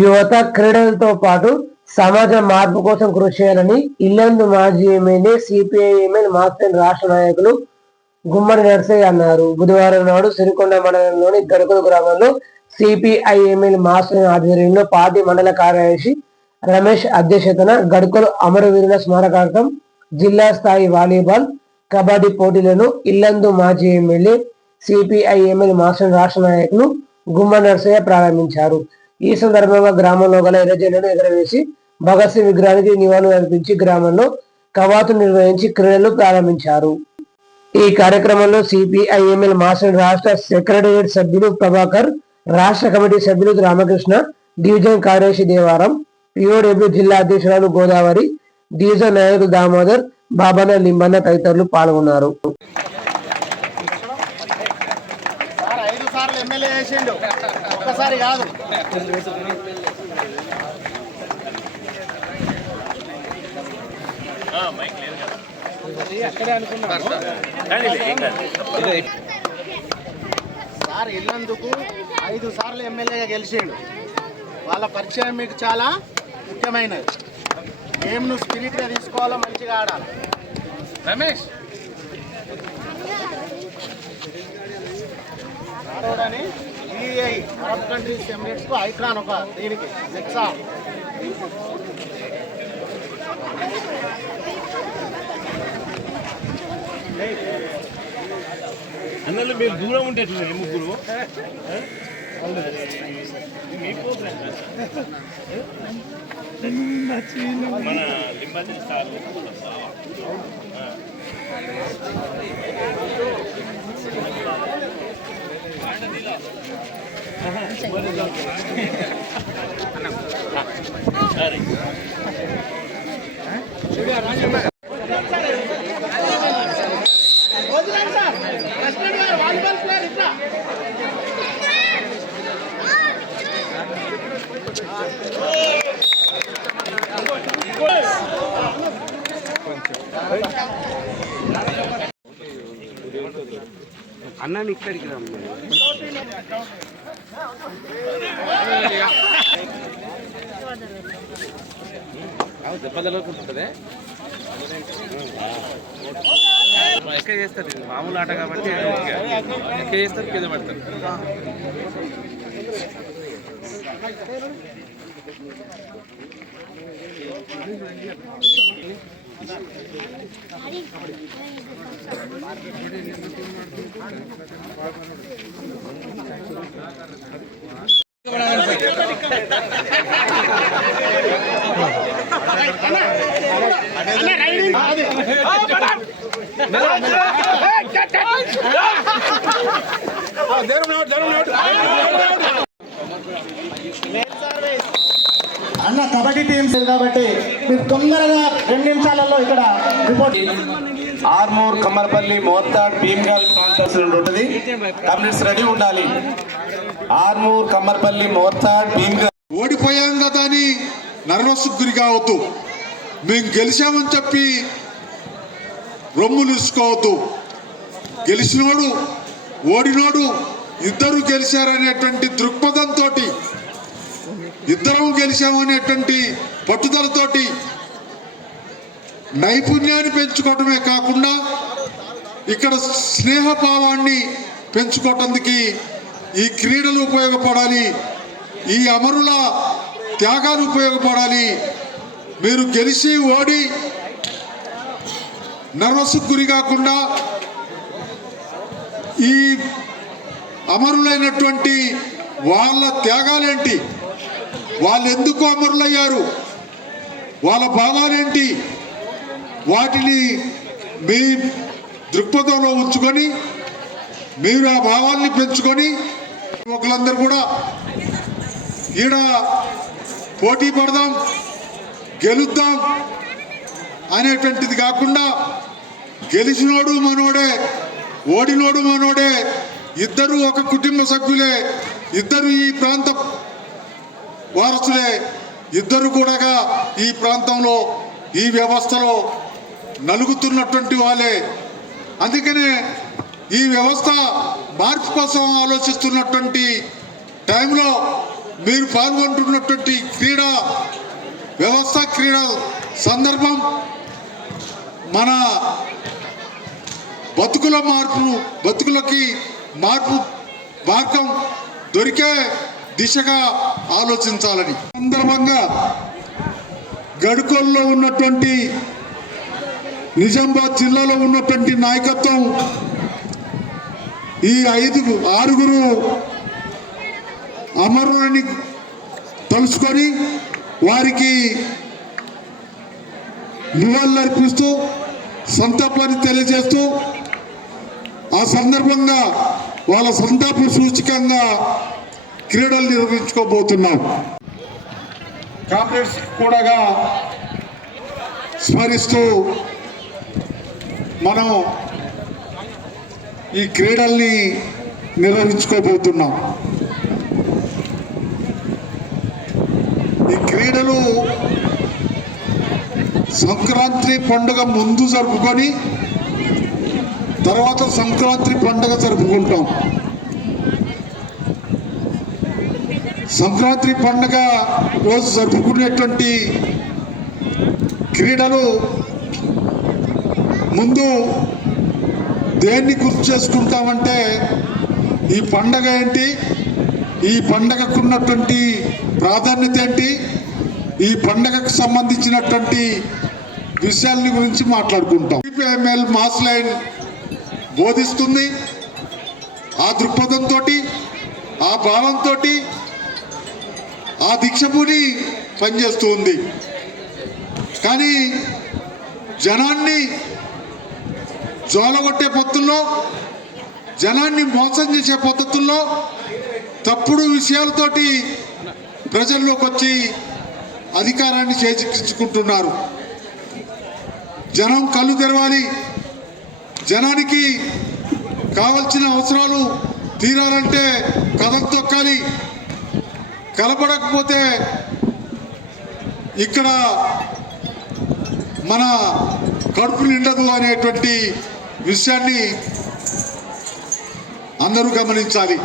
యువత క్రీడలతో పాటు సమాజ మార్పు కోసం కృషి చేయాలని ఇల్లందు మాజీ ఎమ్మెల్యే సిపిఐ ఎమ్మెల్యే మాస్టర్ రాష్ట్ర నాయకులు గుమ్మడి నర్సయ్య అన్నారు. బుధవారం నాడు సిరికొండ మండలంలోని గడుకుల గ్రామంలో సిపిఐ ఎమ్మెల్యే మాస్టర్ ఆధ్వర్యంలో పార్టీ మండల కార్యదర్శి రమేష్ అధ్యక్షతన గడుకలు అమరవీరుల స్మారకార్థం జిల్లా స్థాయి వాలీబాల్ కబడ్డీ పోటీలను ఇల్లందు మాజీ ఎమ్మెల్యే సిపిఐ ఎమ్మెల్యే మాస్టర్ రాష్ట్ర నాయకులు గుమ్మ నర్సయ్య ప్రారంభించారు. ఈ సందర్భంగా గ్రామంలో గల ఎర్రజెండను ఎగరవేసి భగత్ సింగ్ విగ్రహానికి నివాళులు అర్పించి గ్రామంలో కవాతు నిర్వహించి క్రీడలు ప్రారంభించారు. ఈ కార్యక్రమంలో సిపిఐఎంఎల్ మాస్టర్ రాష్ట్ర సెక్రటరియట్ సభ్యులు ప్రభాకర్ రాష్ట్ర కమిటీ సభ్యులు రామకృష్ణ డివిజన్ కార్యదర్శి దేవారం పిఓడబ్ల్యూ జిల్లా అధ్యక్షురాలు గోదావరి డివిజన్ నాయకులు దామోదర్ బాబన్న లింబన్న తదితరులు పాల్గొన్నారు సార్ ఐదు సార్లు ఎమ్మెల్యే చేసిండు. ఒక్కసారి కాదు. సార్ ఇల్లందుకు ఐదు సార్లు ఎమ్మెల్యేగా గెలిచిండు. వాళ్ళ పరిచయం మీకు చాలా ముఖ్యమైనది. గేమ్ను స్పిరిట్గా తీసుకోవాలో మంచిగా ఆడాలి. రమేష్ ఆడోడని ఈఐ అరబ్ కంట్రీస్ ఎమిరేట్స్కు ఐకాన్ ఒక దీనికి నెక్సా. అన్నలు మీరు దూరం ఉంటే ముగ్గురు? మన లింబాజీ సార్ అన్నాన్ని ఇక్కడికి రమ్మ దెబ్బ తగలుకుంటుందే ఎక్క చేస్తారు ఇది మామూలు ఆట కాబట్టి ఎక్కడ చేస్తారు కింద పడతారు. అన్న కబడ్డీ టీమ్స్ కాబట్టి మీరు తొందరగా రెండు నిమిషాలలో ఇక్కడ రిపోర్ట్ ఆర్మూర్ కమ్మరపల్లి మోర్తాడ్ భీమ్గల్ ప్రాంతాల్సి ఉంటుంది. కంప్లీట్స్ రెడీ ఉండాలి. ఆర్మూర్ కమ్మరపల్లి మోర్తాడ్ భీమ్గల్ ఓడిపోయాం కదా అని నర్వస్ గురి కావద్దు. మేము గెలిచామని చెప్పి రొమ్ములు ఇసుకోవద్దు గెలిచినోడు ఓడినోడు ఇద్దరు గెలిచారనేటువంటి దృక్పథంతో ఇద్దరం గెలిచాము అనేటువంటి పట్టుదలతోటి నైపుణ్యాన్ని పెంచుకోవటమే కాకుండా ఇక్కడ స్నేహభావాన్ని పెంచుకోవటానికి ఈ క్రీడలు ఉపయోగపడాలి ఈ అమరుల త్యాగాలు ఉపయోగపడాలి. మీరు గెలిచి ఓడి నర్వస్కు గురి కాకుండా ఈ అమరులైనటువంటి వాళ్ళ త్యాగాలేంటి? వాళ్ళు ఎందుకు అమరులయ్యారు? వాళ్ళ భావాలేంటి వాటిని మీ దృక్పథంలో ఉంచుకొని మీరు ఆ భావాల్ని పెంచుకొని ఒకళ్ళందరూ కూడా ఈడ పోటీ పడదాం గెలుద్దాం అనేటువంటిది కాకుండా గెలిచినోడు మనోడే ఓడినోడు మనోడే ఇద్దరు ఒక కుటుంబ సభ్యులే ఇద్దరు ఈ ప్రాంత వారసులే ఇద్దరు కూడా ఈ ప్రాంతంలో ఈ వ్యవస్థలో నలుగుతున్నటువంటి వాళ్ళే. అందుకనే ఈ వ్యవస్థ మార్పు కోసం ఆలోచిస్తున్నటువంటి టైంలో మీరు పాల్గొంటున్నటువంటి క్రీడా వ్యవస్థ క్రీడా సందర్భం మన బతుకుల మార్పు బతుకులకి మార్పు మార్గం దొరికే దిశగా ఆలోచించాలని. సందర్భంగా గడుకోల్లో ఉన్నటువంటి నిజామాబాద్ జిల్లాలో ఉన్నటువంటి నాయకత్వం ఈ ఐదు ఆరుగురు అమరులని తలుచుకొని వారికి నివాళులర్పిస్తూ సంతాపాన్ని తెలియజేస్తూ ఆ సందర్భంగా వాళ్ళ సంతాప సూచికంగా క్రీడలు నిర్వహించుకోబోతున్నాం. కామ్రేడ్స్ కూడా స్మరిస్తూ మనం ఈ క్రీడల్ని నిర్వహించుకోబోతున్నాం. ఈ క్రీడలు సంక్రాంతి పండుగ ముందు జరుపుకొని తర్వాత సంక్రాంతి పండుగ జరుపుకుంటాం. సంక్రాంతి పండుగ రోజు జరుపుకునేటువంటి క్రీడలు ముందు దేన్ని గుర్తు చేసుకుంటామంటే ఈ పండగ ఏంటి? ఈ పండగకు ఉన్నటువంటి ప్రాధాన్యత ఏంటి? ఈ పండగకు సంబంధించినటువంటి విషయాలని గురించి మాట్లాడుకుంటాం. సిపిఎంఎల్ మాస్ లైన్ బోధిస్తుంది. ఆ దృక్పథంతో ఆ భావంతో ఆ దీక్షభూని పనిచేస్తుంది. కానీ జనాన్ని జోలగొట్టే పద్ధతుల్లో జనాన్ని మోసం చేసే పద్ధతుల్లో తప్పుడు విషయాలతోటి ప్రజల్లోకి వచ్చి అధికారాన్ని చేజిక్కించుకుంటున్నారు. జనం కళ్ళు తెరవాలి. జనానికి కావలసిన అవసరాలు తీరాలంటే కథలు తొక్కాలి. కలపడకపోతే ఇక్కడ మన కడుపు నిండదు అనేటువంటి విషయాన్ని అందరూ గమనించాలి.